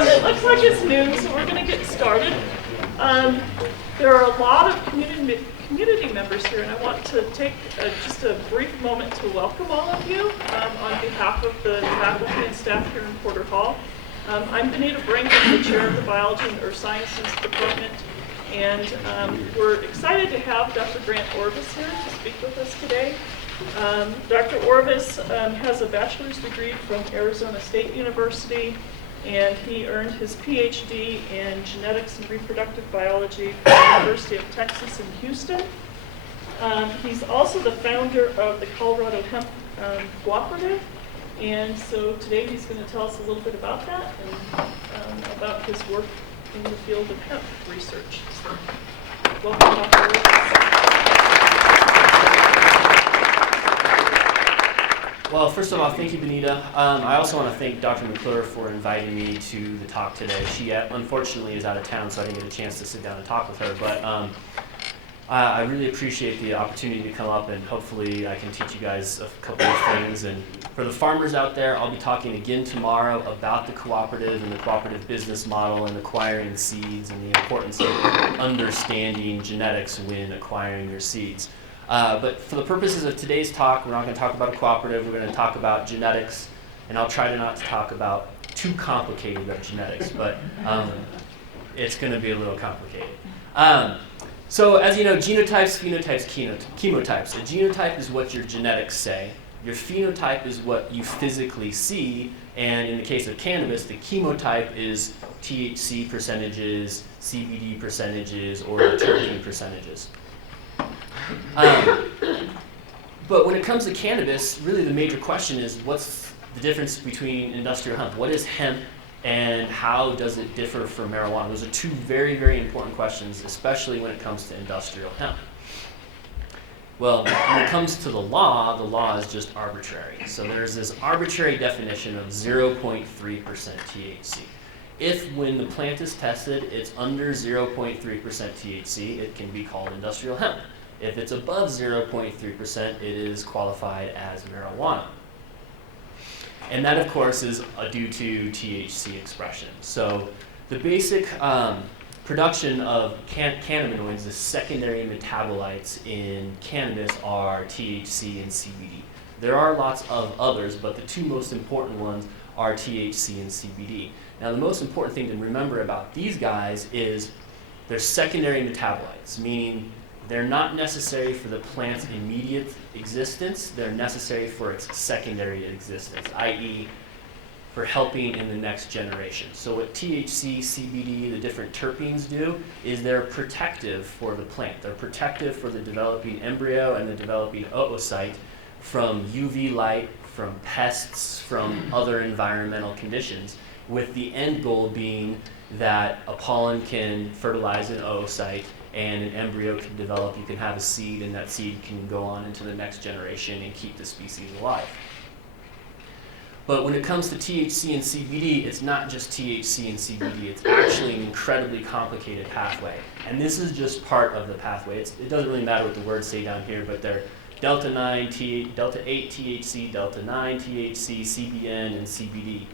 it looks like it's noon, so we're going to get started. There are a lot of community members here, and I want to take just a brief moment to welcome all of you on behalf of the faculty and staff here in Porter Hall. I'm Benita Brink, I'm the chair of the Biology and Earth Sciences Department, and we're excited to have Dr. Grant Orvis here to speak with us today. Dr. Orvis has a bachelor's degree from Arizona State University, and he earned his PhD in genetics and reproductive biology from the University of Texas in Houston. He's also the founder of the Colorado Hemp Cooperative, and so today he's going to tell us a little bit about that and about his work in the field of hemp research. So, welcome, Dr. Orvis. Well, first of all, thank you, Benita. I also want to thank Dr. McClure for inviting me to the talk today. She unfortunately is out of town, so I didn't get a chance to sit down and talk with her. But I really appreciate the opportunity to come up, and hopefully I can teach you guys a couple of things. And for the farmers out there, I'll be talking again tomorrow about the cooperative and the cooperative business model and acquiring seeds and the importance of understanding genetics when acquiring your seeds. But for the purposes of today's talk, we're not going to talk about a cooperative, we're going to talk about genetics, and I'll try to not to talk about too complicated of genetics, but it's going to be a little complicated. So as you know, genotypes, phenotypes, chemotypes. A genotype is what your genetics say. Your phenotype is what you physically see, and in the case of cannabis, the chemotype is THC percentages, CBD percentages, or the terpene percentages. But when it comes to cannabis, really the major question is, what's the difference between industrial hemp? What is hemp, and how does it differ from marijuana? Those are two very, very important questions, especially when it comes to industrial hemp. Well, when it comes to the law is just arbitrary. So there's this arbitrary definition of 0.3% THC. If when the plant is tested, it's under 0.3% THC, it can be called industrial hemp. If it's above 0.3%, it is qualified as marijuana. And that, of course, is due to THC expression. So the basic production of cannabinoids, the secondary metabolites in cannabis, are THC and CBD. There are lots of others, but the two most important ones are THC and CBD. Now, the most important thing to remember about these guys is they're secondary metabolites, meaning they're not necessary for the plant's immediate existence, they're necessary for its secondary existence, i.e. for helping in the next generation. So what THC, CBD, the different terpenes do is they're protective for the plant. They're protective for the developing embryo and the developing oocyte from UV light, from pests, from other environmental conditions, with the end goal being that a pollen can fertilize an oocyte and an embryo can develop. You can have a seed, and that seed can go on into the next generation and keep the species alive. But when it comes to THC and CBD, it's not just THC and CBD. It's actually an incredibly complicated pathway. And this is just part of the pathway. It doesn't really matter what the words say down here, but they're delta 8 THC, delta 9 THC, CBN, and CBD.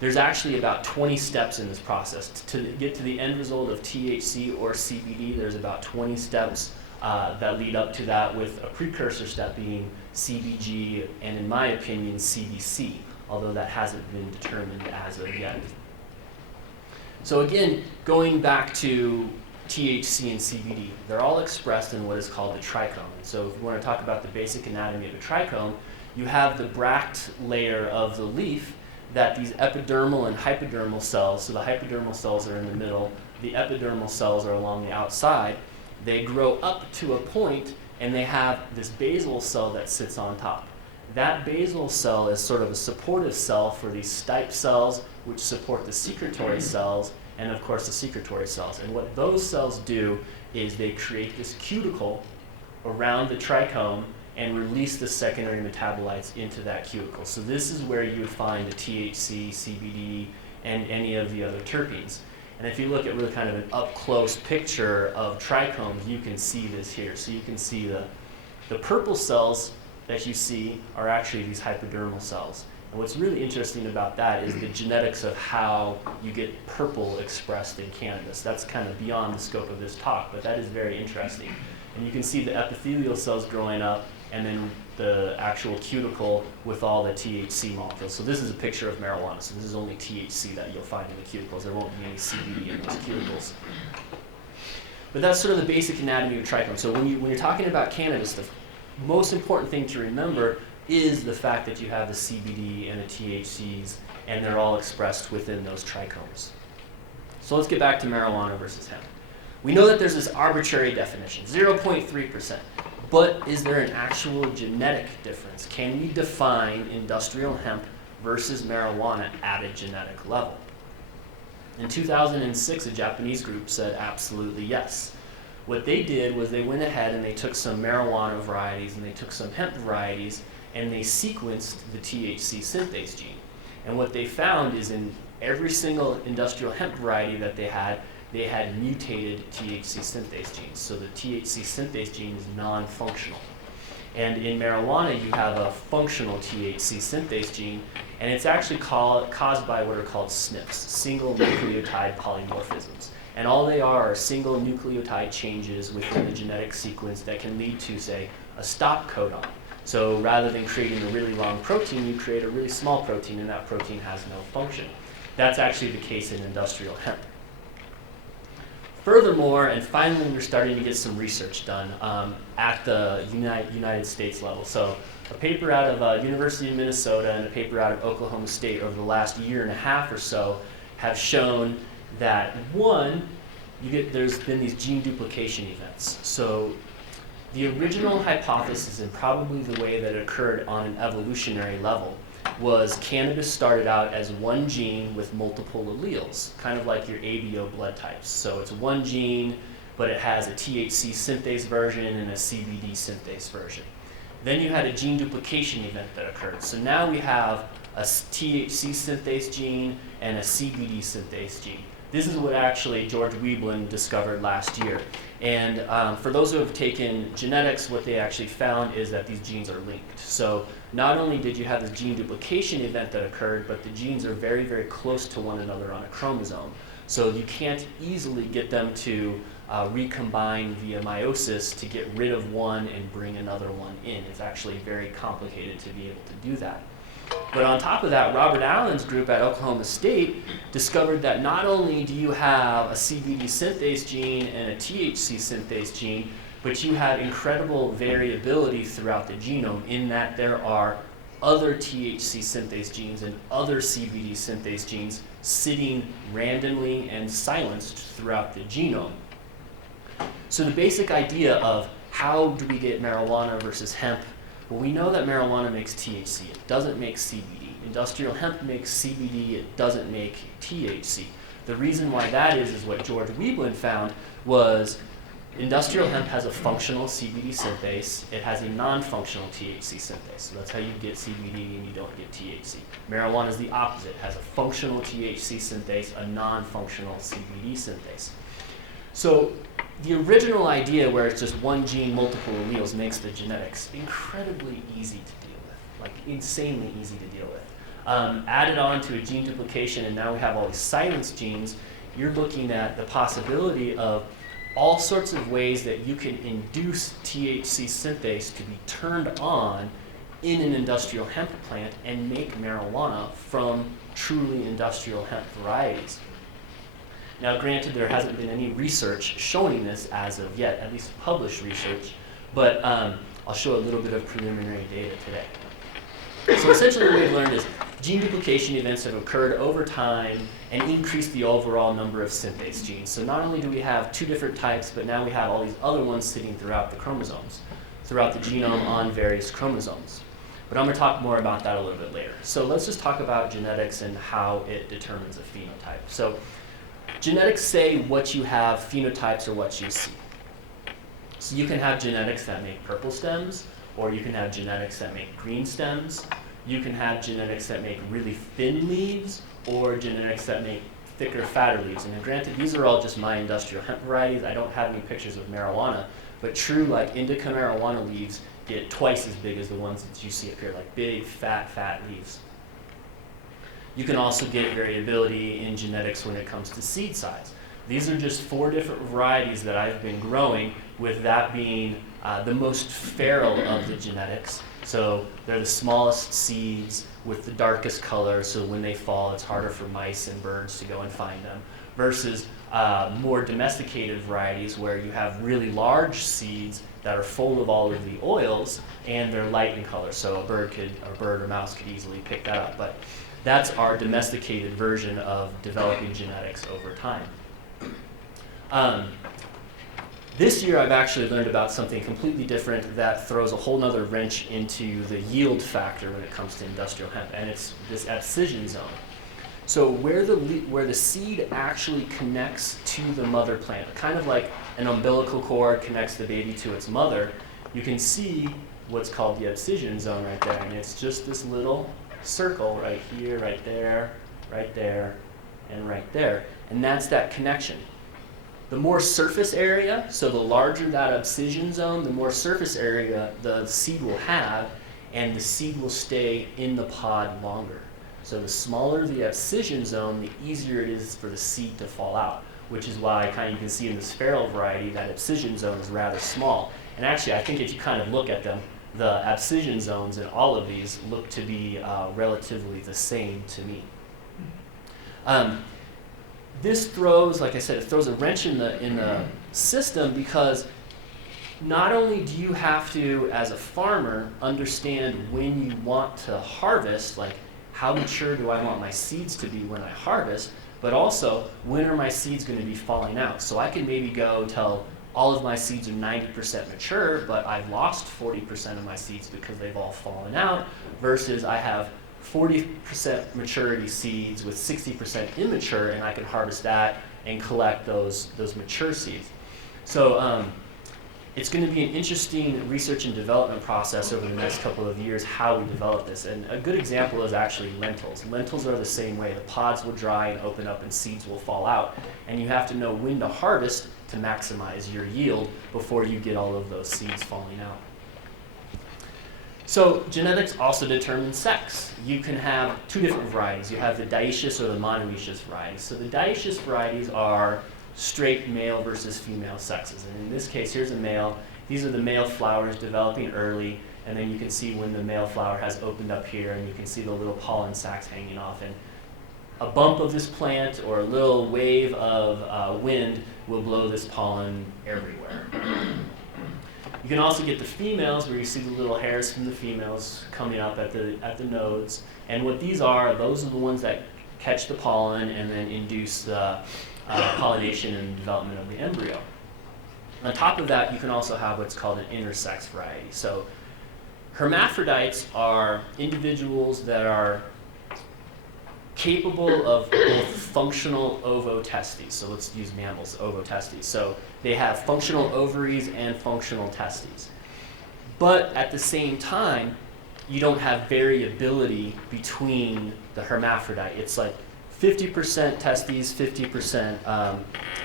There's actually about 20 steps in this process. To get to the end result of THC or CBD, there's about 20 steps that lead up to that, with a precursor step being CBG, and in my opinion, CBC, although that hasn't been determined as of yet. So again, going back to THC and CBD, they're all expressed in what is called the trichome. So if you want to talk about the basic anatomy of a trichome, you have the bract layer of the leaf that these epidermal and hypodermal cells, so the hypodermal cells are in the middle, the epidermal cells are along the outside, they grow up to a point and they have this basal cell that sits on top. That basal cell is sort of a supportive cell for these stipe cells, which support the secretory cells, and of course the secretory cells. And what those cells do is they create this cuticle around the trichome and release the secondary metabolites into that cuticle. So this is where you would find the THC, CBD, and any of the other terpenes. And if you look at really kind of an up-close picture of trichomes, you can see this here. So you can see the purple cells that you see are actually these hypodermal cells. And what's really interesting about that is the genetics of how you get purple expressed in cannabis. That's kind of beyond the scope of this talk, but that is very interesting. And you can see the epithelial cells growing up, and then the actual cuticle with all the THC molecules. So this is a picture of marijuana. So this is only THC that you'll find in the cuticles. There won't be any CBD in those cuticles. But that's sort of the basic anatomy of trichome. So when you're talking about cannabis, the most important thing to remember is the fact that you have the CBD and the THCs, and they're all expressed within those trichomes. So let's get back to marijuana versus hemp. We know that there's this arbitrary definition, 0.3%. But is there an actual genetic difference? Can we define industrial hemp versus marijuana at a genetic level? In 2006, a Japanese group said absolutely yes. What they did was they went ahead and they took some marijuana varieties and they took some hemp varieties and they sequenced the THC synthase gene. And what they found is in every single industrial hemp variety that they had mutated THC synthase genes. So the THC synthase gene is non-functional. And in marijuana, you have a functional THC synthase gene, and it's actually caused by what are called SNPs, single nucleotide polymorphisms. And all they are single nucleotide changes within the genetic sequence that can lead to, say, a stop codon. So rather than creating a really long protein, you create a really small protein, and that protein has no function. That's actually the case in industrial hemp. Furthermore, and finally, we're starting to get some research done at the United States level. So a paper out of University of Minnesota and a paper out of Oklahoma State over the last year and a half or so have shown that, one, there's been these gene duplication events. So the original hypothesis, and probably the way that it occurred on an evolutionary level, was cannabis started out as one gene with multiple alleles, kind of like your ABO blood types. So it's one gene, but it has a THC synthase version and a CBD synthase version. Then you had a gene duplication event that occurred. So now we have a THC synthase gene and a CBD synthase gene. This is what actually George Weiblen discovered last year. And for those who have taken genetics, what they actually found is that these genes are linked. So not only did you have this gene duplication event that occurred, but the genes are very, very close to one another on a chromosome. So you can't easily get them to recombine via meiosis to get rid of one and bring another one in. It's actually very complicated to be able to do that. But on top of that, Robert Allen's group at Oklahoma State discovered that not only do you have a CBD synthase gene and a THC synthase gene, but you have incredible variability throughout the genome in that there are other THC synthase genes and other CBD synthase genes sitting randomly and silenced throughout the genome. So the basic idea of how do we get marijuana versus hemp? Well, we know that marijuana makes THC. It doesn't make CBD. Industrial hemp makes CBD. It doesn't make THC. The reason why that is what George Weiblen found was industrial hemp has a functional CBD synthase. It has a non-functional THC synthase. So that's how you get CBD and you don't get THC. Marijuana is the opposite. It has a functional THC synthase, a non-functional CBD synthase. So the original idea where it's just one gene, multiple alleles makes the genetics incredibly easy to deal with, like insanely easy to deal with. Added on to a gene duplication, and now we have all these silenced genes, you're looking at the possibility of all sorts of ways that you can induce THC synthase to be turned on in an industrial hemp plant and make marijuana from truly industrial hemp varieties. Now, granted, there hasn't been any research showing this as of yet, at least published research, but I'll show a little bit of preliminary data today. So essentially what we've learned is gene duplication events have occurred over time and increased the overall number of synthase genes. So not only do we have two different types, but now we have all these other ones sitting throughout the chromosomes, throughout the genome on various chromosomes. But I'm going to talk more about that a little bit later. So let's just talk about genetics and how it determines a phenotype. So genetics say what you have, phenotypes are what you see. So you can have genetics that make purple stems, or you can have genetics that make green stems. You can have genetics that make really thin leaves, or genetics that make thicker, fatter leaves. And granted, these are all just my industrial hemp varieties. I don't have any pictures of marijuana, but true, like indica marijuana leaves get twice as big as the ones that you see up here, like big, fat leaves. You can also get variability in genetics when it comes to seed size. These are just 4 different varieties that I've been growing, with that being the most feral of the genetics. So they're the smallest seeds with the darkest color, so when they fall, it's harder for mice and birds to go and find them, versus more domesticated varieties where you have really large seeds that are full of all of the oils, and they're light in color, so a bird or mouse could easily pick that up. But that's our domesticated version of developing genetics over time. This year I've actually learned about something completely different that throws a whole nother wrench into the yield factor when it comes to industrial hemp, and it's this abscission zone. So where the seed actually connects to the mother plant, kind of like an umbilical cord connects the baby to its mother, you can see what's called the abscission zone right there, and it's just this little circle right here, right there, and right there, and that's that connection. The more surface area, so the larger that abscission zone, the more surface area the seed will have, and the seed will stay in the pod longer. So the smaller the abscission zone, the easier it is for the seed to fall out, which is why you can see in this feral variety that abscission zone is rather small. And actually, I think if you kind of look at them, the abscission zones in all of these look to be relatively the same to me. This throws, like I said, it throws a wrench in the system, because not only do you have to, as a farmer, understand when you want to harvest, like how mature do I want my seeds to be when I harvest, but also when are my seeds going to be falling out. So I can maybe go tell all of my seeds are 90% mature, but I've lost 40% of my seeds because they've all fallen out, versus I have 40% maturity seeds with 60% immature, and I can harvest that and collect those mature seeds. So it's going to be an interesting research and development process over the next couple of years how we develop this. And a good example is actually lentils. Lentils are the same way. The pods will dry and open up and seeds will fall out. And you have to know when to harvest to maximize your yield before you get all of those seeds falling out. So genetics also determines sex. You can have 2 different varieties. You have the dioecious or the monoecious varieties. So the dioecious varieties are straight male versus female sexes. And in this case, here's a male. These are the male flowers developing early, and then you can see when the male flower has opened up here, and you can see the little pollen sacs hanging off. And a bump of this plant or a little wave of wind will blow this pollen everywhere. You can also get the females, where you see the little hairs from the females coming up at the nodes. And what these are, those are the ones that catch the pollen and then induce the pollination and development of the embryo. On top of that, you can also have what's called an intersex variety. So hermaphrodites are individuals that are capable of both functional ovotestes. So let's use mammals, ovotestes. So they have functional ovaries and functional testes. But at the same time, you don't have variability between the hermaphrodite. It's like 50% testes, 50%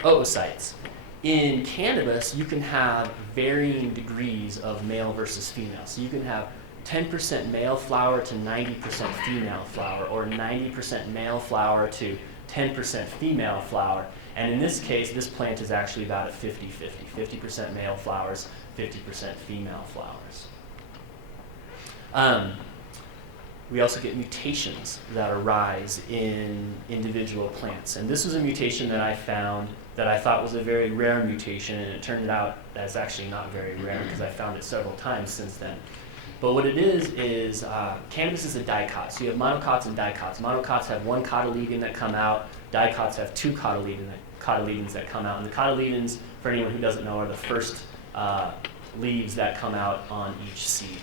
oocytes. In cannabis, you can have varying degrees of male versus female. So you can have 10% male flower to 90% female flower, or 90% male flower to 10% female flower. And in this case, this plant is actually about a 50-50. 50% male flowers, 50% female flowers. We also get mutations that arise in individual plants. And this was a mutation that I found that I thought was a very rare mutation, and it turned out that it's actually not very rare because I found it several times since then. But what it is cannabis is a dicot. So you have monocots and dicots. Monocots have 1 cotyledon that come out. Dicots have 2 cotyledons that come out. And the cotyledons, for anyone who doesn't know, are the first leaves that come out on each seed.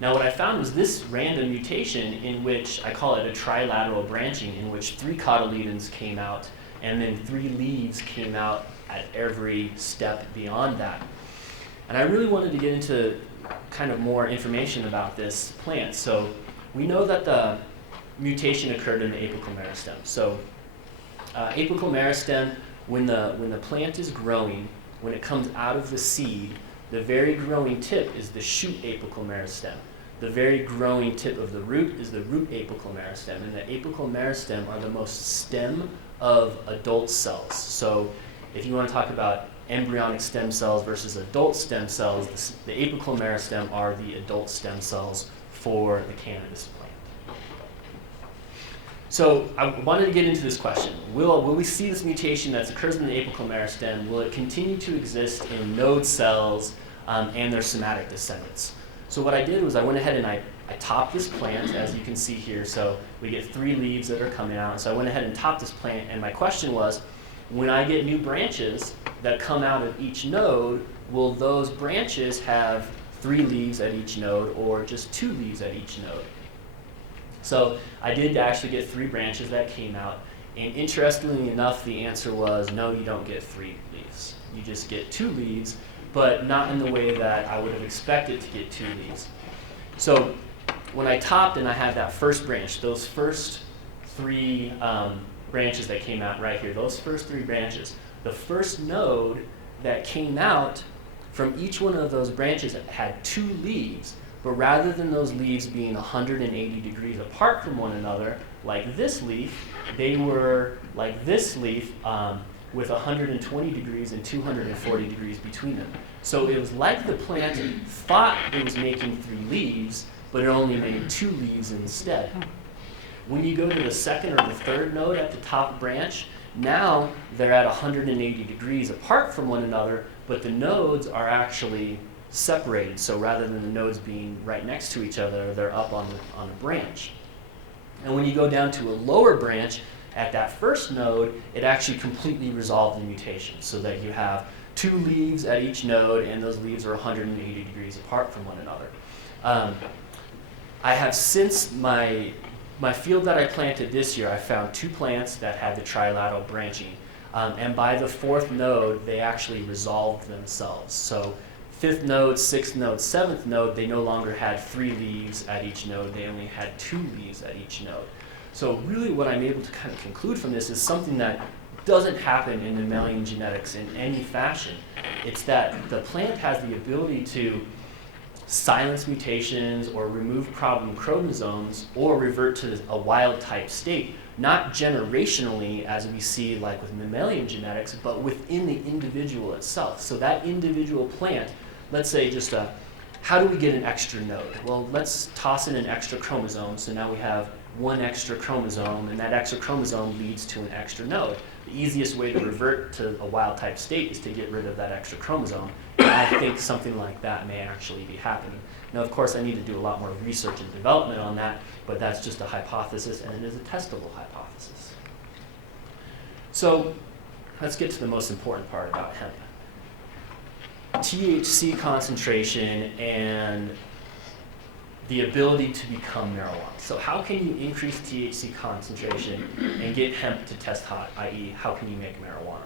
Now what I found was this random mutation in which I call it a trilateral branching, in which 3 cotyledons came out and then 3 leaves came out at every step beyond that. And I really wanted to get into kind of more information about this plant. So we know that the mutation occurred in the apical meristem. So apical meristem, when the plant is growing, when it comes out of the seed, the very growing tip is the shoot apical meristem. the very growing tip of the root is the root apical meristem, and the apical meristem are the most stem of adult cells. So if you want to talk about embryonic stem cells versus adult stem cells, the apical meristem are the adult stem cells for the cannabis plant. So I wanted to get into this question. Will we see this mutation that occurs in the apical meristem? Will it continue to exist in node cells and their somatic descendants? So what I did was I went ahead and I topped this plant, as you can see here. So we get 3 leaves that are coming out. So I went ahead and topped this plant, and my question was, when I get new branches that come out of each node, will those branches have 3 leaves at each node or just 2 leaves at each node? So I did actually get 3 branches that came out, and interestingly enough, the answer was no, you don't get 3 leaves. You just get 2 leaves, but not in the way that I would have expected to get 2 leaves. So when I topped and I had that first branch, those first 3 branches that came out right here, those first 3 branches, the first node that came out from each one of those branches had 2 leaves, but rather than those leaves being 180 degrees apart from one another, like this leaf, they were like this leaf with 120 degrees and 240 degrees between them. So it was like the plant thought it was making 3 leaves, but it only made 2 leaves instead. When you go to the second or the third node at the top branch, now they're at 180 degrees apart from one another, but the nodes are actually separated. So rather than the nodes being right next to each other, they're up on a branch. And when you go down to a lower branch at that first node, it actually completely resolved the mutation so that you have 2 leaves at each node, and those leaves are 180 degrees apart from one another. I have since my field that I planted this year, I found 2 plants that had the trilateral branching. And by the 4th node, they actually resolved themselves. So 5th node, 6th node, 7th node, they no longer had 3 leaves at each node. They only had 2 leaves at each node. So really what I'm able to kind of conclude from this is something that doesn't happen in mammalian genetics in any fashion. It's that the plant has the ability to silence mutations or remove problem chromosomes or revert to a wild type state, not generationally as we see like with mammalian genetics, but within the individual itself. So that individual plant, let's say just how do we get an extra node? Well, let's toss in an extra chromosome. So now we have 1 extra chromosome, and that extra chromosome leads to an extra node. The easiest way to revert to a wild type state is to get rid of that extra chromosome. And I think something like that may actually be happening. Now, of course, I need to do a lot more research and development on that, but that's just a hypothesis, and it is a testable hypothesis. So let's get to the most important part about hemp. THC concentration and the ability to become marijuana. So how can you increase THC concentration and get hemp to test hot, i.e. how can you make marijuana?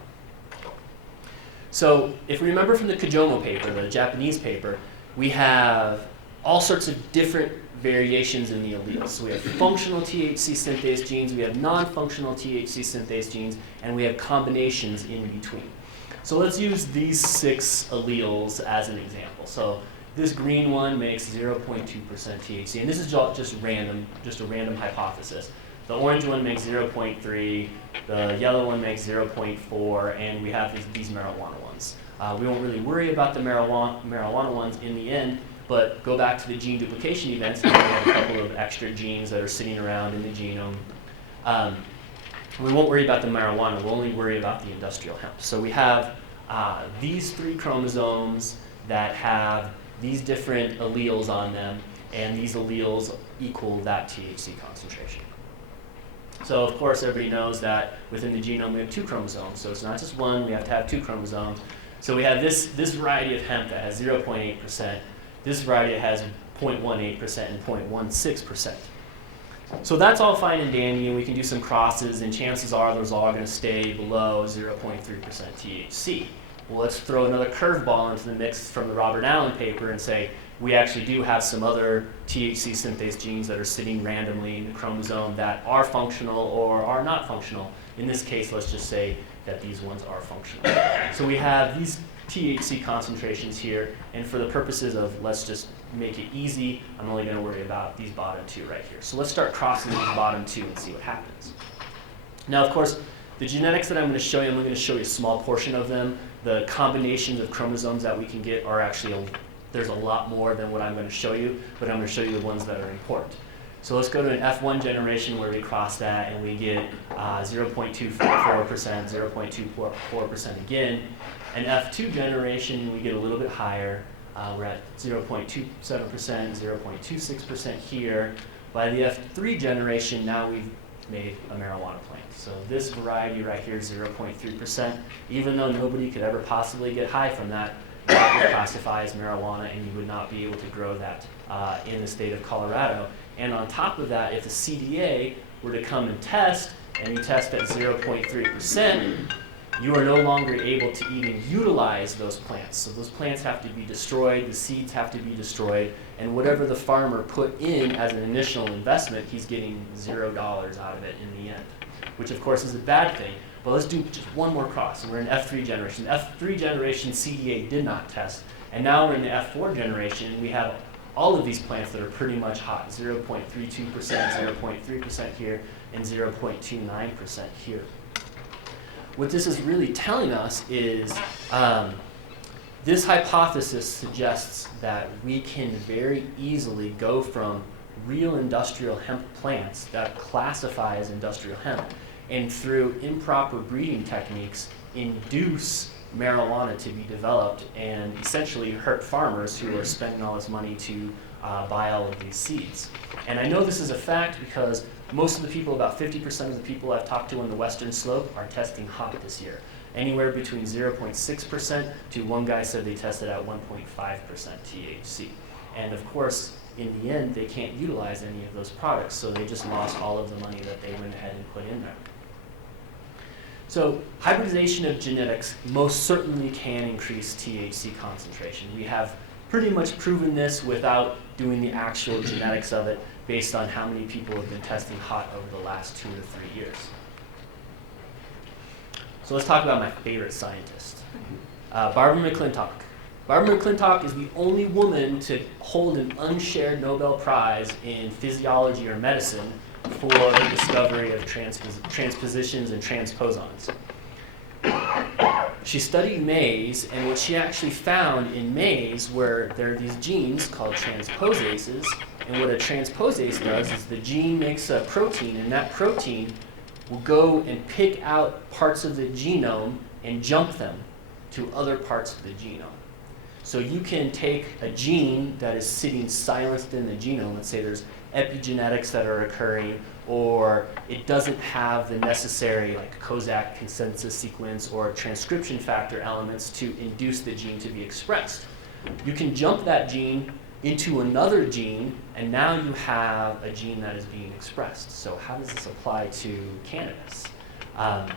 So if we remember from the Kojomo paper, the Japanese paper, we have all sorts of different variations in the alleles. So we have functional THC synthase genes, we have non-functional THC synthase genes, and we have combinations in between. So let's use these 6 alleles as an example. So this green one makes 0.2% THC, and this is just random, just a random hypothesis. The orange one makes 0.3, the yellow one makes 0.4, and we have these marijuana ones. We won't really worry about the marijuana ones in the end, but go back to the gene duplication events, and we have a couple of extra genes that are sitting around in the genome. We won't worry about the marijuana, we'll only worry about the industrial hemp. So we have these 3 chromosomes that have these different alleles on them, and these alleles equal that THC concentration. So of course everybody knows that within the genome we have 2 chromosomes, so it's not just 1, we have to have 2 chromosomes. So we have this variety of hemp that has 0.8%, this variety that has 0.18% and 0.16%. So that's all fine and dandy, and we can do some crosses, and chances are those are all going to stay below 0.3% THC. Well, let's throw another curveball into the mix from the Robert Allen paper and say, we actually do have some other THC synthase genes that are sitting randomly in the chromosome that are functional or are not functional. In this case, let's just say that these ones are functional. So we have these THC concentrations here, and for the purposes of let's just make it easy, I'm only going to worry about these bottom two right here. So let's start crossing these bottom two and see what happens. Now, of course, the genetics that I'm going to show you, I'm only going to show you a small portion of them. The combinations of chromosomes that we can get are actually there's a lot more than what I'm going to show you, but I'm going to show you the ones that are important. So let's go to an F1 generation where we cross that and we get 0.24%, 0.24% again. An F2 generation, we get a little bit higher. We're at 0.27%, 0.26% here. By the F3 generation, now we've made a marijuana plant. So this variety right here is 0.3%. Even though nobody could ever possibly get high from that, that would classify as marijuana, and you would not be able to grow that in the state of Colorado. And on top of that, if the CDA were to come and test, and you test at 0.3%, you are no longer able to even utilize those plants. So those plants have to be destroyed, the seeds have to be destroyed, and whatever the farmer put in as an initial investment, he's getting $0 out of it in the end, which of course is a bad thing. But let's do just one more cross, and we're in F3 generation. F3 generation CDA did not test, and now we're in the F4 generation. We have all of these plants that are pretty much hot, 0.32%, 0.3% here, and 0.29% here. What this is really telling us is this hypothesis suggests that we can very easily go from real industrial hemp plants that classify as industrial hemp, and through improper breeding techniques, induce marijuana to be developed and essentially hurt farmers who are spending all this money to buy all of these seeds. And I know this is a fact because most of the people, about 50% of the people I've talked to on the Western Slope, are testing hot this year. Anywhere between 0.6% to one guy said they tested at 1.5% THC. And of course, in the end, they can't utilize any of those products, so they just lost all of the money that they went ahead and put in there. So hybridization of genetics most certainly can increase THC concentration. We have pretty much proven this without doing the actual genetics of it based on how many people have been testing hot over the last 2 to 3 years. So let's talk about my favorite scientist, Barbara McClintock. Barbara McClintock is the only woman to hold an unshared Nobel Prize in physiology or medicine for the discovery of transpositions and transposons. She studied maize, and what she actually found in maize were there are these genes called transposases, and what a transposase does is the gene makes a protein, and that protein will go and pick out parts of the genome and jump them to other parts of the genome. So you can take a gene that is sitting silenced in the genome, let's say there's epigenetics that are occurring, or it doesn't have the necessary like Kozak consensus sequence or transcription factor elements to induce the gene to be expressed. You can jump that gene into another gene, and now you have a gene that is being expressed. So how does this apply to cannabis? I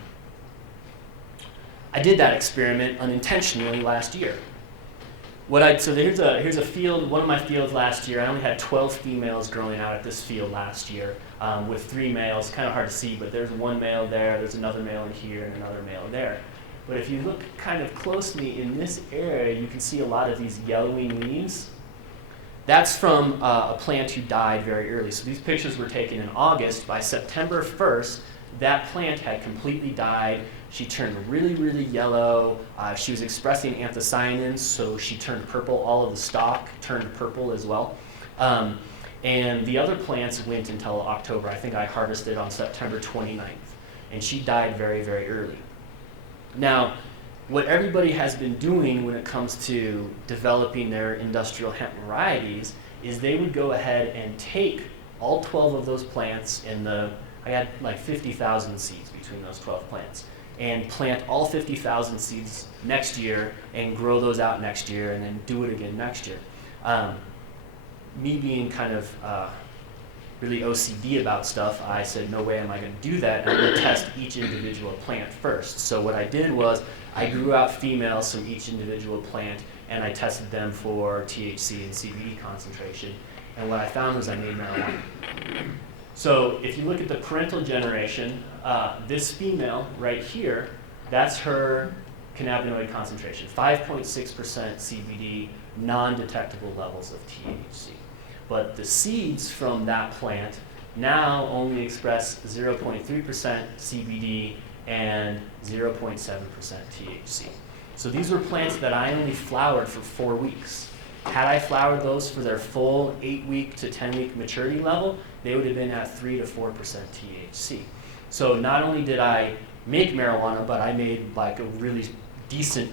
did that experiment unintentionally last year. So here's a field, one of my fields last year. I only had 12 females growing out at this field last year with 3 males. Kind of hard to see, but there's one male there, there's another male in here, and another male there. But if you look kind of closely in this area, you can see a lot of these yellowing leaves. That's from a plant who died very early. So these pictures were taken in August. By September 1st, that plant had completely died. She turned really, really yellow. She was expressing anthocyanins, so she turned purple. All of the stalk turned purple as well. And the other plants went until October. I think I harvested on September 29th. And she died very, very early. Now, what everybody has been doing when it comes to developing their industrial hemp varieties is they would go ahead and take all 12 of those plants in I had like 50,000 seeds between those 12 plants, and plant all 50,000 seeds next year and grow those out next year and then do it again next year. Me being kind of really OCD about stuff, I said, no way am I going to do that. I'm going to test each individual plant first. So what I did was I grew out females from each individual plant, and I tested them for THC and CBD concentration. And what I found was I made marijuana. So if you look at the parental generation, this female right here, that's her cannabinoid concentration, 5.6% CBD, non-detectable levels of THC. But the seeds from that plant now only express 0.3% CBD and 0.7% THC. So these were plants that I only flowered for 4 weeks. Had I flowered those for their full 8-week to 10-week maturity level, they would have been at 3 to 4% THC. So not only did I make marijuana, but I made like a really decent,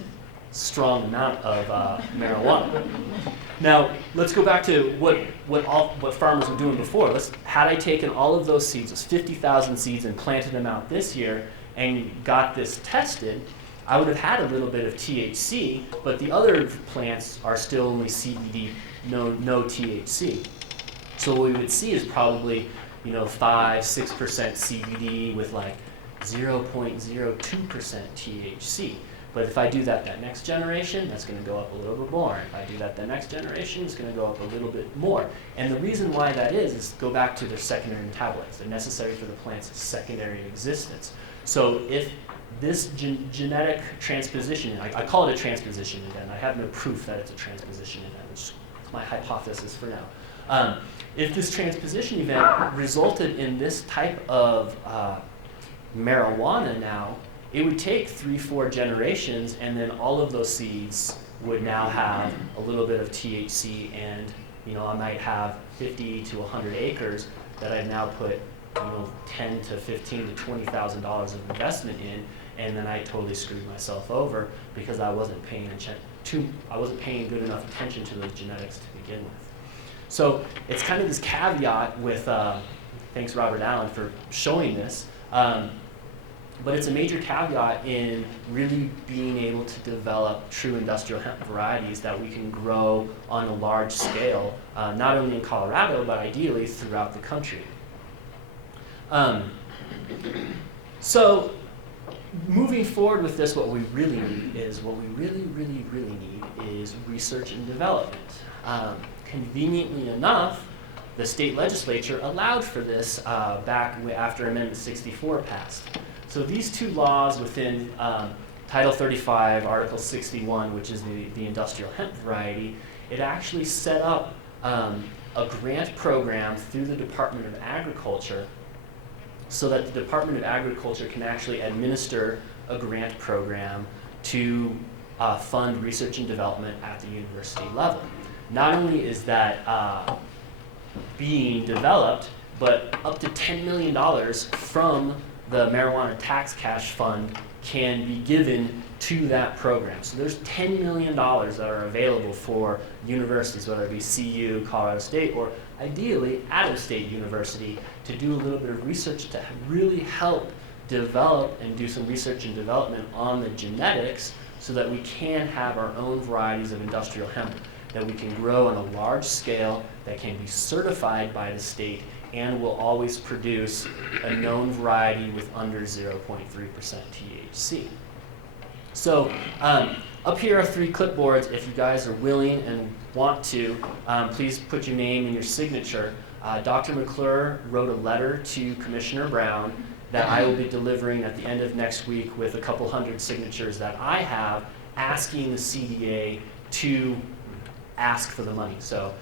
strong amount of marijuana. Now, let's go back to what farmers were doing before. Had I taken all of those seeds, those 50,000 seeds, and planted them out this year and got this tested, I would have had a little bit of THC, but the other plants are still only CBD, no THC. So what we would see is probably 5-6% CBD with like 0.02% THC. But if I do that next generation, that's going to go up a little bit more. If I do that the next generation, it's going to go up a little bit more. And the reason why that is go back to their secondary metabolites. They're necessary for the plant's secondary existence. So if this genetic transposition, I call it a transposition event. I have no proof that it's a transposition event, which is my hypothesis for now. If this transposition event resulted in this type of marijuana now, it would take 3-4 generations, and then all of those seeds would now have a little bit of THC, and I might have 50 to 100 acres that I've now put $10 to $15 to $20,000 of investment in, and then I totally screwed myself over because I wasn't paying good enough attention to those genetics to begin with. So it's kind of this caveat with, thanks Robert Allen for showing this, but it's a major caveat in really being able to develop true industrial hemp varieties that we can grow on a large scale, not only in Colorado, but ideally throughout the country. So moving forward with this, what we really need is research and development. Conveniently enough, the state legislature allowed for this back after Amendment 64 passed. So these two laws within Title 35, Article 61, which is the industrial hemp variety, it actually set up a grant program through the Department of Agriculture so that the Department of Agriculture can actually administer a grant program to fund research and development at the university level. Not only is that being developed, but up to $10 million from the marijuana tax cash fund can be given to that program. So there's $10 million that are available for universities, whether it be CU, Colorado State, or ideally out-of-state university, to do a little bit of research to really help develop and do some research and development on the genetics so that we can have our own varieties of industrial hemp that we can grow on a large scale, that can be certified by the state, and will always produce a known variety with under 0.3% THC. So up here are 3 clipboards. If you guys are willing and want to, please put your name and your signature. Dr. McClure wrote a letter to Commissioner Brown that I will be delivering at the end of next week with a couple hundred signatures that I have, asking the CDA to ask for the money. So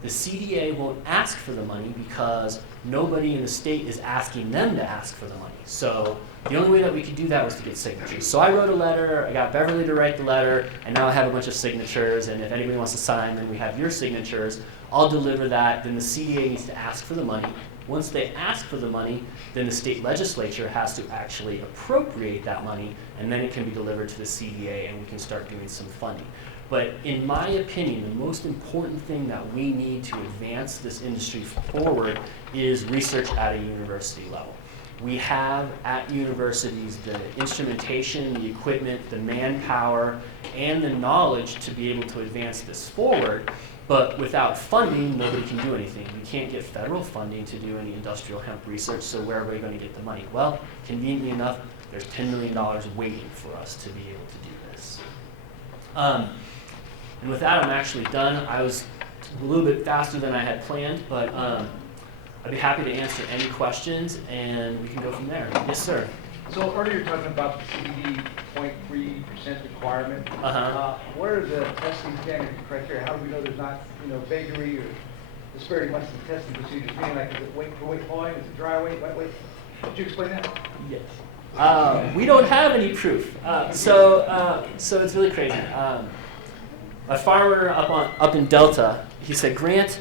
the CDA won't ask for the money because nobody in the state is asking them to ask for the money. So the only way that we could do that was to get signatures. So I wrote a letter, I got Beverly to write the letter, and now I have a bunch of signatures, and if anybody wants to sign, then we have your signatures. I'll deliver that, then the CDA needs to ask for the money. Once they ask for the money, then the state legislature has to actually appropriate that money, and then it can be delivered to the CDA, and we can start doing some funding. But in my opinion, the most important thing that we need to advance this industry forward is research at a university level. We have at universities the instrumentation, the equipment, the manpower, and the knowledge to be able to advance this forward. But without funding, nobody can do anything. We can't get federal funding to do any industrial hemp research, so where are we going to get the money? Well, conveniently enough, there's $10 million waiting for us to be able to do this. And with that, I'm actually done. I was a little bit faster than I had planned, but I'd be happy to answer any questions, and we can go from there. Yes, sir. So earlier you were talking about the CBD 0.3% requirement. What are the testing standard criteria? How do we know there's not, vagary or disparity amongst the testing procedures? Meaning, like, is it weight for weight volume? Is it dry weight, wet weight? Could you explain that? Yes. We don't have any proof, so it's really crazy. A farmer up in Delta, he said, Grant,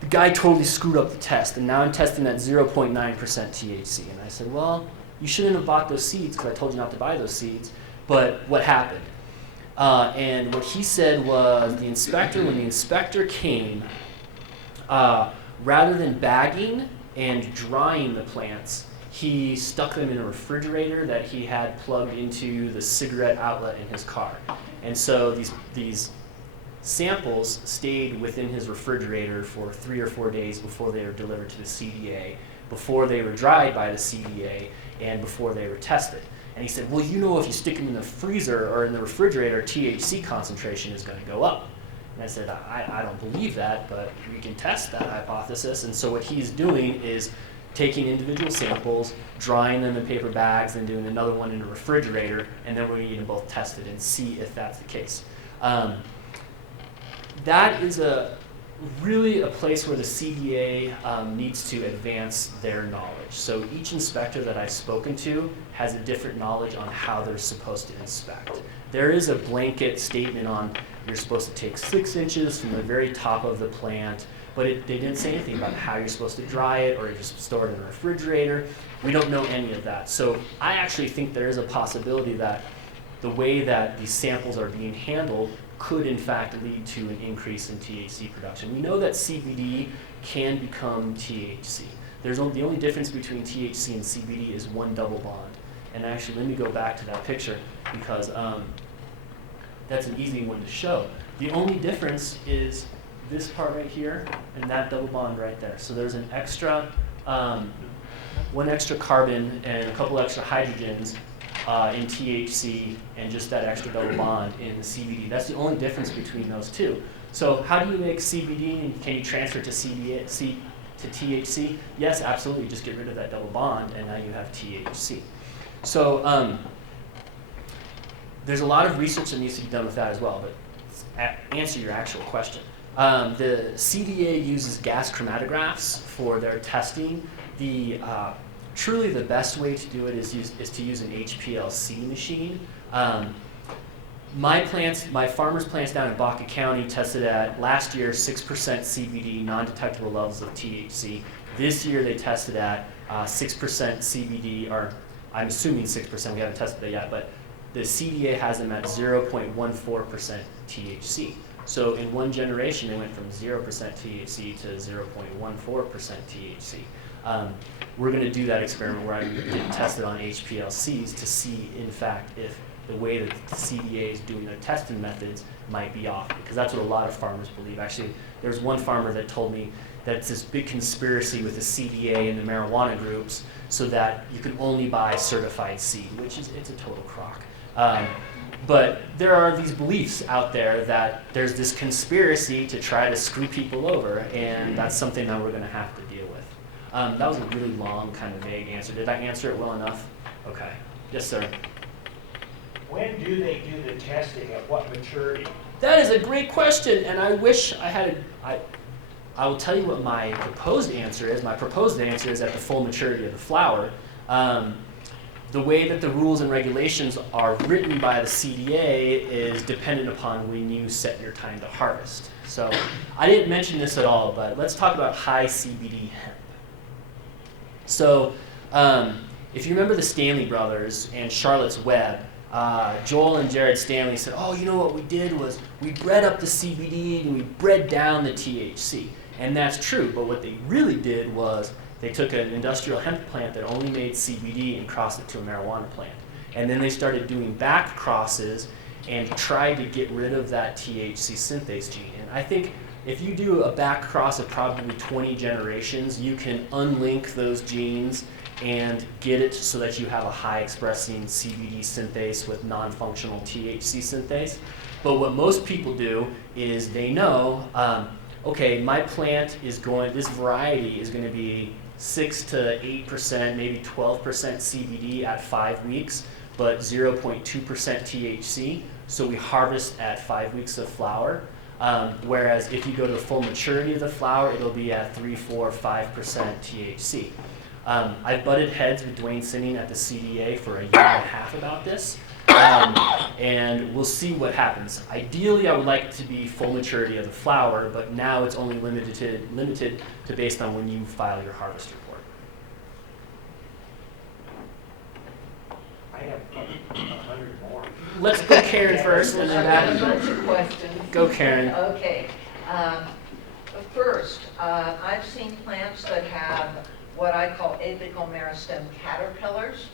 the guy totally screwed up the test, and now I'm testing at 0.9% THC. And I said, well, you shouldn't have bought those seeds because I told you not to buy those seeds. But what happened? And what he said was when the inspector came, rather than bagging and drying the plants, he stuck them in a refrigerator that he had plugged into the cigarette outlet in his car. And so these samples stayed within his refrigerator for 3 or 4 days before they were delivered to the CDA, before they were dried by the CDA, and before they were tested. And he said, well, if you stick them in the freezer or in the refrigerator, THC concentration is going to go up. And I said, I don't believe that, but we can test that hypothesis. And so what he's doing is taking individual samples, drying them in paper bags, and doing another one in a refrigerator, and then we're going to get them both tested and see if that's the case. That is really a place where the CDA needs to advance their knowledge. So each inspector that I've spoken to has a different knowledge on how they're supposed to inspect. There is a blanket statement on you're supposed to take 6 inches from the very top of the plant, but they didn't say anything about how you're supposed to dry it or just store it in a refrigerator. We don't know any of that. So I actually think there is a possibility that the way that these samples are being handled could in fact lead to an increase in THC production. We know that CBD can become THC. The only difference between THC and CBD is one double bond. And actually, let me go back to that picture because that's an easy one to show. The only difference is this part right here and that double bond right there. So there's an extra, one extra carbon and a couple extra hydrogens in THC and just that extra double bond in the CBD. That's the only difference between those two. So how do you make CBD and can you transfer it to THC? Yes, absolutely. Just get rid of that double bond and now you have THC. So there's a lot of research that needs to be done with that as well, but answer your actual question. The CDA uses gas chromatographs for their testing. Truly the best way to do it is to use an HPLC machine. My farmers' plants down in Baca County tested at, last year, 6% CBD, non-detectable levels of THC. This year they tested at 6% CBD, or I'm assuming 6%, we haven't tested that yet, but the CDA has them at 0.14% THC. So in one generation, they went from 0% THC to 0.14% THC. We're going to do that experiment where I'm going to test it on HPLCs to see, in fact, if the way that the CDA is doing their testing methods might be off, because that's what a lot of farmers believe. Actually, there's one farmer that told me that it's this big conspiracy with the CDA and the marijuana groups so that you can only buy certified seed, which it's a total crock. But there are these beliefs out there that there's this conspiracy to try to screw people over, and that's something that we're going to have to deal with. That was a really long, kind of vague answer. Did I answer it well enough? Okay. Yes, sir. When do they do the testing? At what maturity? That is a great question, and I wish I had I will tell you what my proposed answer is. My proposed answer is at the full maturity of the flower. The way that the rules and regulations are written by the CDA is dependent upon when you set your time to harvest. So I didn't mention this at all, but let's talk about high CBD hemp. So if you remember the Stanley brothers and Charlotte's Web, Joel and Jared Stanley said, oh, you know what we did was we bred up the CBD and we bred down the THC. And that's true, but what they really did was they took an industrial hemp plant that only made CBD and crossed it to a marijuana plant. And then they started doing back crosses and tried to get rid of that THC synthase gene. And I think if you do a back cross of probably 20 generations, you can unlink those genes and get it so that you have a high expressing CBD synthase with non-functional THC synthase. But what most people do is they know, okay, my plant is this variety is going to be 6 to 8%, maybe 12% CBD at 5 weeks, but 0.2% THC. So we harvest at 5 weeks of flower. Whereas if you go to the full maturity of the flower, it'll be at 3, 4, 5% THC. I've butted heads with Dwayne Sinning at the CDA for a year and a half about this, and we'll see what happens. Ideally, I would like it to be full maturity of the flower, but now it's only limited to based on when you file your harvest report. I have 100 more. Let's go Karen first, and then I have a that. bunch of questions. Go Karen. Okay. First, I've seen plants that have what I call apical meristem caterpillars.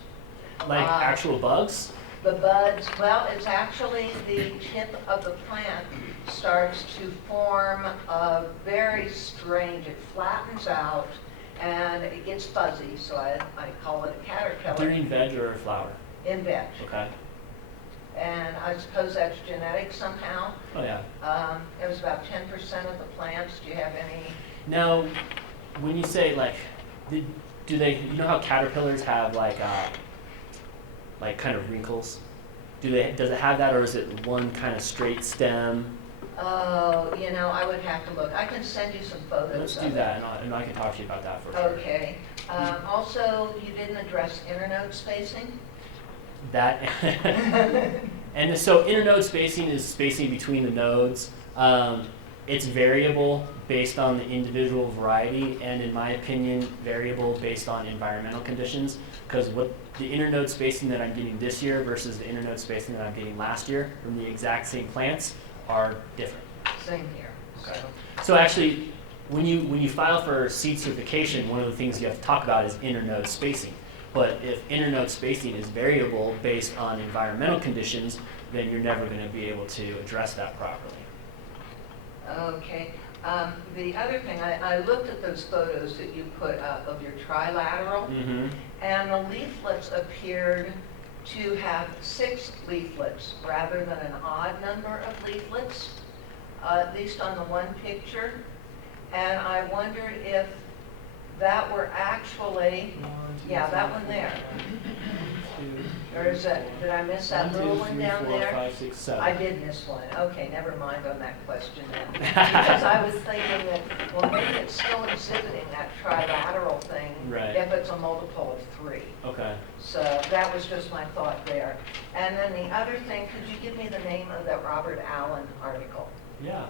Like actual bugs? The buds, well, it's actually the tip of the plant starts to form a very strange, it flattens out and it gets fuzzy, so I call it a caterpillar. During veg or flower? In veg. Okay. And I suppose that's genetic somehow. Oh yeah. It was about 10% of the plants. Do you have any? Now, when you say like, do they? You know how caterpillars have like kind of wrinkles? Does it have that, or is it one kind of straight stem? Oh, I would have to look. I can send you some photos. Let's of do it. that, and I can talk to you about that for sure. Okay. Also, you didn't address internode spacing. That and so internode spacing is spacing between the nodes. It's variable based on the individual variety, and in my opinion, variable based on environmental conditions. Because what the internode spacing that I'm getting this year versus the internode spacing that I'm getting last year from the exact same plants are different. Same here. So actually, when you file for seed certification, one of the things you have to talk about is internode spacing. But if internode spacing is variable based on environmental conditions, then you're never going to be able to address that properly. Okay. The other thing, I looked at those photos that you put up of your trilateral, and the leaflets appeared to have 6 leaflets rather than an odd number of leaflets, at least on the one picture. And I wondered if that were actually, yeah, that one there. Or is that, did I miss that little one down there? 5, 6, 7. I did miss one. Okay, never mind on that question then. Because I was thinking that, well, maybe it's still exhibiting that trilateral thing Right. if it's a multiple of 3. Okay. So that was just my thought there. And then the other thing, could you give me the name of that Robert Allen article? Yeah.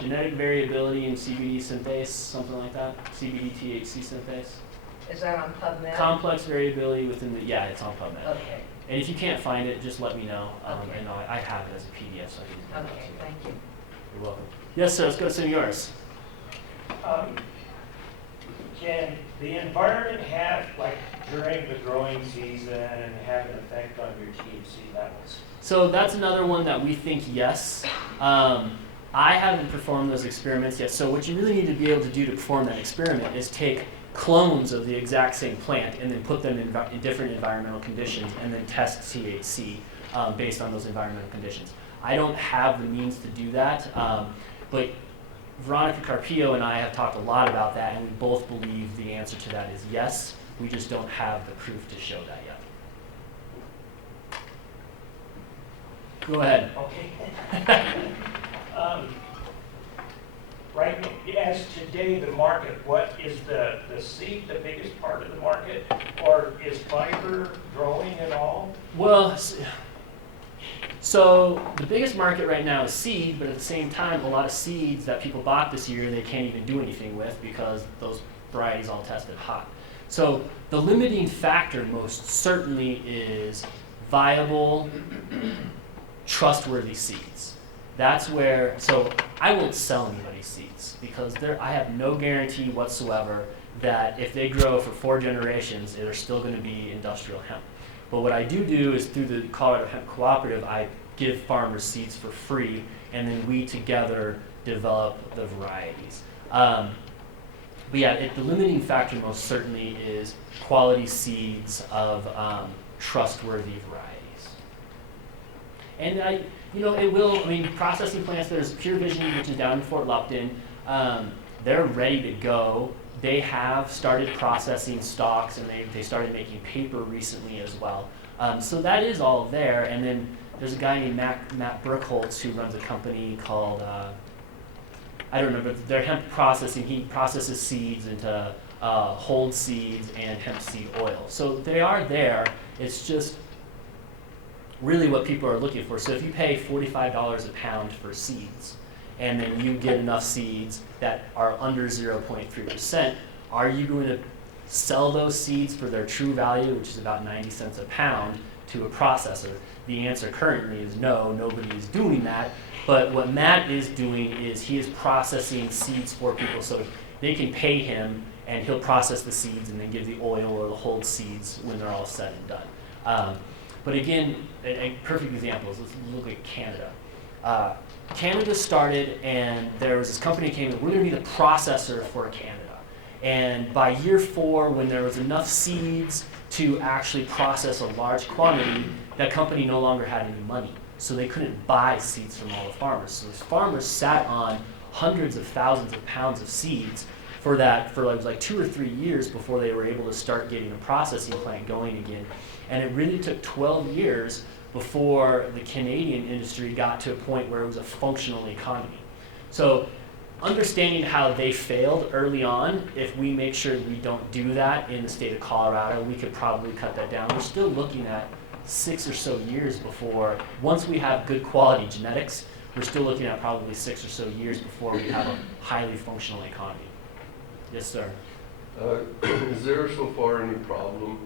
Genetic variability in CBD synthase, something like that. CBD THC synthase. Is that on PubMed? Complex variability within the, yeah, it's on PubMed. Okay, And if you can't find it, just let me know. Okay. And I have it as a PDF, so I can. okay, thank you. You're welcome. Yes, sir. Let's go to some of yours. Can the environment have, like, during the growing season, have an effect on your THC levels? So that's another one that we think yes. I haven't performed those experiments yet. So what you really need to be able to do to perform that experiment is take clones of the exact same plant and then put them in different environmental conditions and then test THC based on those environmental conditions. I don't have the means to do that, but Veronica Carpio and I have talked a lot about that, and we both believe the answer to that is yes. We just don't have the proof to show that yet. Go ahead. Okay. Right, as today the market, what is the seed the biggest part of the market, or is fiber growing at all? Well, so the biggest market right now is seed, but at the same time, a lot of seeds that people bought this year, they can't even do anything with because those varieties all tested hot. So the limiting factor most certainly is viable, trustworthy seeds. That's where, so I won't sell anybody seeds because I have no guarantee whatsoever that if they grow for 4 generations, they're still going to be industrial hemp. But what I do is through the Colorado Hemp Cooperative, I give farmers seeds for free, and then we together develop the varieties. But yeah, the limiting factor most certainly is quality seeds of trustworthy varieties. And processing plants, there's Pure Vision, which is down in Fort Lupton. They're ready to go. They have started processing stalks, and they started making paper recently as well. So that is all there. And then there's a guy named Matt Brookholtz who runs a company called, I don't remember, they're hemp processing. He processes seeds into hold seeds and hemp seed oil. So they are there. It's just really what people are looking for. So if you pay $45 a pound for seeds, and then you get enough seeds that are under 0.3%, are you going to sell those seeds for their true value, which is about 90 cents a pound, to a processor? The answer currently is no, nobody is doing that. But what Matt is doing is he is processing seeds for people, so they can pay him and he'll process the seeds and then give the oil or the hold seeds when they're all said and done. But again, a perfect example is, let's look at Canada. Canada started, and there was this company came in, we're going to be the processor for Canada. And by year 4, when there was enough seeds to actually process a large quantity, that company no longer had any money. So they couldn't buy seeds from all the farmers. So the farmers sat on hundreds of thousands of pounds of seeds for like 2 or 3 years before they were able to start getting a processing plant going again. And it really took 12 years before the Canadian industry got to a point where it was a functional economy. So understanding how they failed early on, if we make sure we don't do that in the state of Colorado, we could probably cut that down. We're still looking at 6 or so years before, once we have good quality genetics, we're still looking at probably 6 or so years before we have a highly functional economy. Yes, sir. Is there so far any problem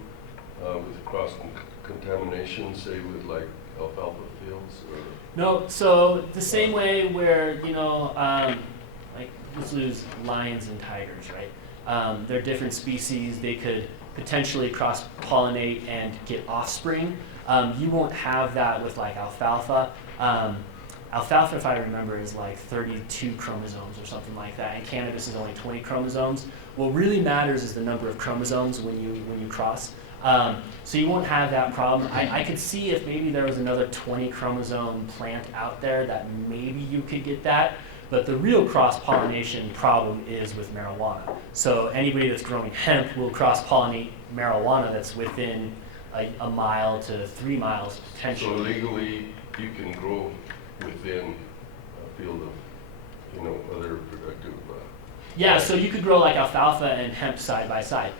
with cross-contamination, say with like alfalfa fields? Or? No, so the same way where, like let's lose lions and tigers, right? They're different species. They could potentially cross-pollinate and get offspring. You won't have that with like alfalfa. Alfalfa, if I remember, is like 32 chromosomes or something like that, and cannabis is only 20 chromosomes. What really matters is the number of chromosomes when you cross. So you won't have that problem. I could see if maybe there was another 20 chromosome plant out there that maybe you could get that. But the real cross-pollination problem is with marijuana. So anybody that's growing hemp will cross-pollinate marijuana that's within a mile to 3 miles potentially. So legally, you can grow within a field of, other productive. Yeah, so you could grow like alfalfa and hemp side by side.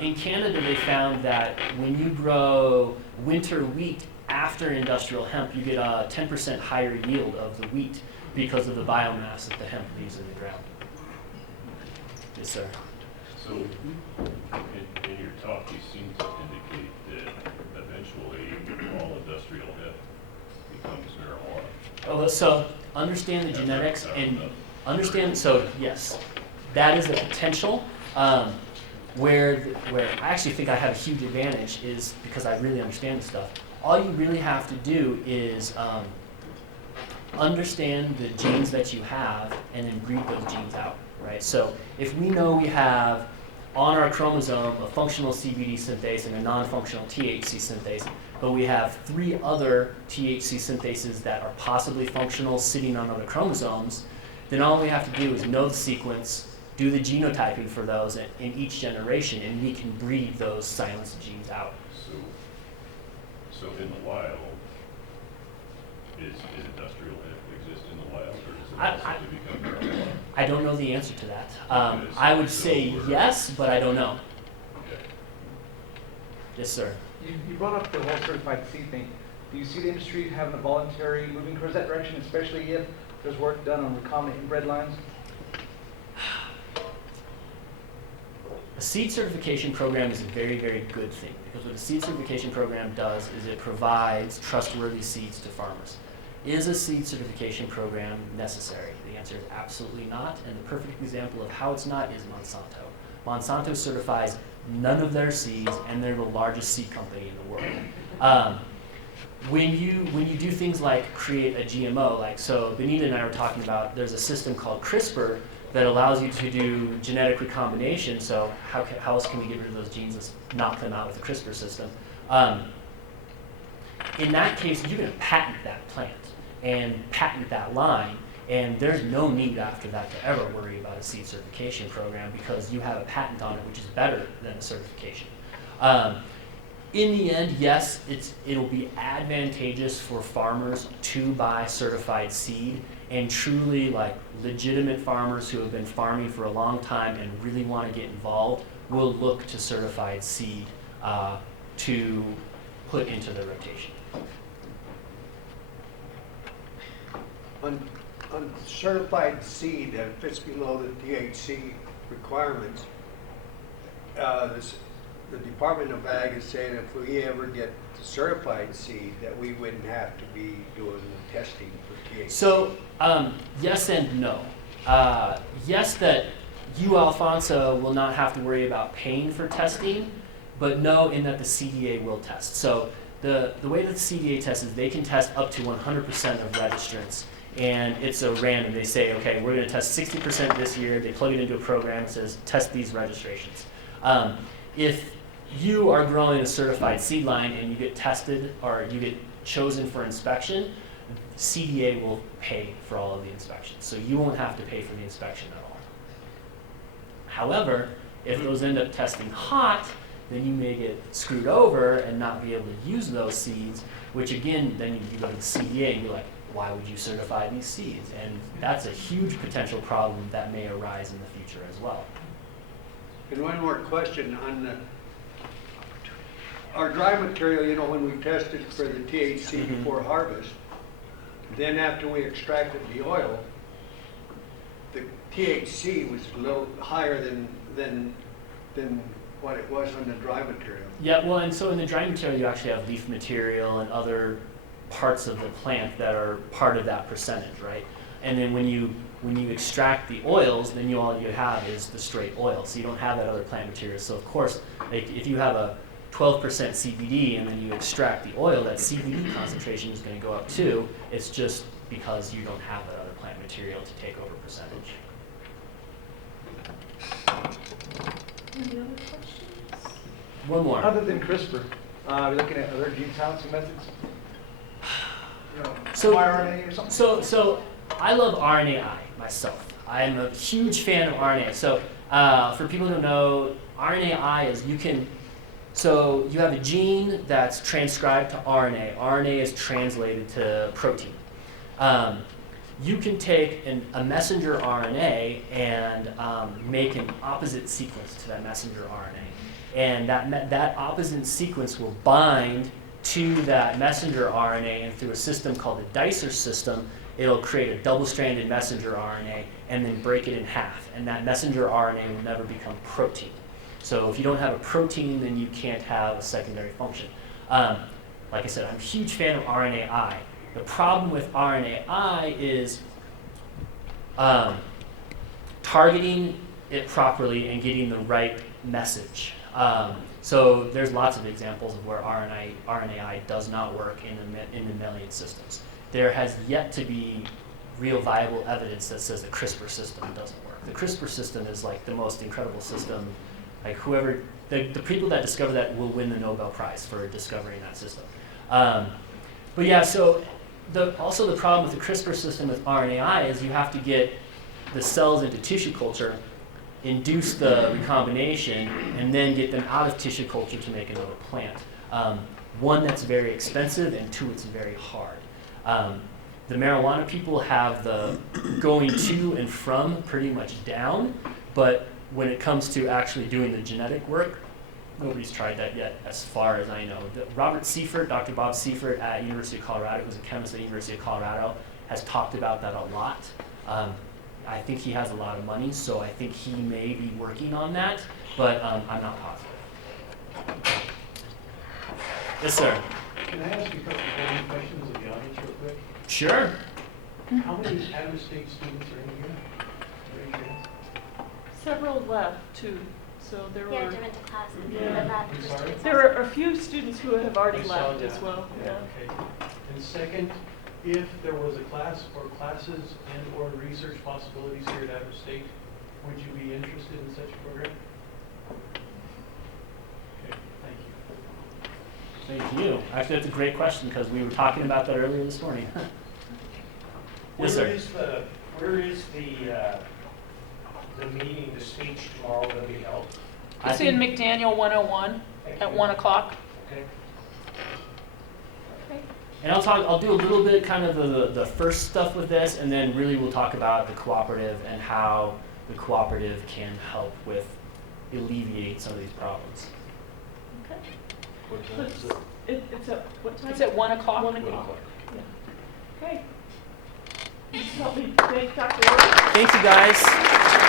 In Canada, they found that when you grow winter wheat after industrial hemp, you get a 10% higher yield of the wheat because of the biomass that the hemp leaves in the ground. Yes, sir. So, in your talk, you seem to indicate that eventually all industrial hemp becomes marijuana. Oh, so understand the genetics and understand. So yes, that is the potential. Where I actually think I have a huge advantage is because I really understand the stuff. All you really have to do is understand the genes that you have and then breed those genes out, right? So if we know we have on our chromosome a functional CBD synthase and a non-functional THC synthase, but we have 3 other THC synthases that are possibly functional sitting on other chromosomes, then all we have to do is know the sequence, do the genotyping for those in each generation, and we can breed those silenced genes out. So in the wild, is industrial hemp exist in the wild, or is it possible to become marijuana? I don't know the answer to that. I would say yes, but I don't know. Okay. Yes, sir. You brought up the whole certified seed thing. Do you see the industry having a voluntary moving towards that direction, especially if there's work done on recombinant inbred lines? A seed certification program is a very, very good thing because what a seed certification program does is it provides trustworthy seeds to farmers. Is a seed certification program necessary? The answer is absolutely not, and the perfect example of how it's not is Monsanto. Monsanto certifies none of their seeds, and they're the largest seed company in the world. when you do things like create a GMO, like so Benita and I were talking about, there's a system called CRISPR that allows you to do genetic recombination. So how else can we get rid of those genes? Let's knock them out with the CRISPR system. In that case, you're going to patent that plant and patent that line, and there's no need after that to ever worry about a seed certification program because you have a patent on it, which is better than a certification. In the end, yes, it'll be advantageous for farmers to buy certified seed, and truly like legitimate farmers who have been farming for a long time and really want to get involved will look to certified seed to put into their rotation. On certified seed that fits below the THC requirements, the Department of Ag is saying if we ever get certified seed that we wouldn't have to be doing the testing for THC. So yes and no. Yes, that you, Alfonso, will not have to worry about paying for testing, but no, in that the CDA will test. So the way that the CDA tests is they can test up to 100% of registrants. And it's a random. They say, okay, we're going to test 60% this year. They plug it into a program that says, test these registrations. If you are growing a certified seed line and you get tested or you get chosen for inspection, CDA will pay for all of the inspections. So you won't have to pay for the inspection at all. However, if those end up testing hot, then you may get screwed over and not be able to use those seeds, which again, then you go to the CDA and you're like, why would you certify these seeds? And that's a huge potential problem that may arise in the future as well. And one more question on our dry material, you know, when we tested for the THC before harvest, then after we extracted the oil, the THC was a little higher than what it was on the dry material. Yeah, well, and so in the dry material, you actually have leaf material and other parts of the plant that are part of that percentage, right? And then when you extract the oils, then all you have is the straight oil, so you don't have that other plant material. So of course, like if you have a 12% CBD and then you extract the oil, that CBD concentration is going to go up too. It's just because you don't have that other plant material to take over percentage. Any other questions? One more. Other than CRISPR, are we looking at other gene silencing methods? You know, So- mRNA or something? So I love RNAi myself. I'm a huge fan of RNA. So for people who don't know, RNAi is so you have a gene that's transcribed to RNA. RNA is translated to protein. You can take a messenger RNA and make an opposite sequence to that messenger RNA. And that opposite sequence will bind to that messenger RNA, and through a system called the dicer system, it'll create a double-stranded messenger RNA and then break it in half. And that messenger RNA will never become protein. So if you don't have a protein, then you can't have a secondary function. Like I said, I'm a huge fan of RNAi. The problem with RNAi is targeting it properly and getting the right message. So there's lots of examples of where RNAi does not work in mammalian systems. There has yet to be real viable evidence that says the CRISPR system doesn't work. The CRISPR system is like the most incredible system. Like the people that discover that will win the Nobel Prize for discovering that system. But yeah, so also the problem with the CRISPR system with RNAi is you have to get the cells into tissue culture, induce the recombination, and then get them out of tissue culture to make another plant. One, that's very expensive, and two, it's very hard. The marijuana people have the going to and from pretty much down, but when it comes to actually doing the genetic work, nobody's tried that yet, as far as I know. Robert Seifert, Dr. Bob Seifert at University of Colorado, who's a chemist at University of Colorado, has talked about that a lot. I think he has a lot of money, so I think he may be working on that, but I'm not positive. Yes, sir. Can I ask you a couple of questions of the audience real quick? Sure. How many out-of-state students are in here? Raise your hands. Several left to So there Yeah, were, I went to class. Yeah. But that I'm just sorry? didn't there sound are a few students who have already I saw left as that. well, yeah. Okay. And second, if there was a class or classes and/or research possibilities here at Adams State, would you be interested in such a program? Okay, thank you. Thank you. Actually, that's a great question because we were talking about that earlier this morning. Yes, sir. Where is the meeting, the speech tomorrow going to be held? I It's in think- McDaniel 101 Thank at you. 1 o'clock. Okay. And I'll do a little bit kind of the first stuff with this, and then really we'll talk about the cooperative and how the cooperative can help with alleviate some of these problems. Okay. What time is it? It's at, what time? It's at 1 o'clock. 1 1 o'clock. o'clock. Okay. Please help me thank Dr. Orvis. Thank you, guys.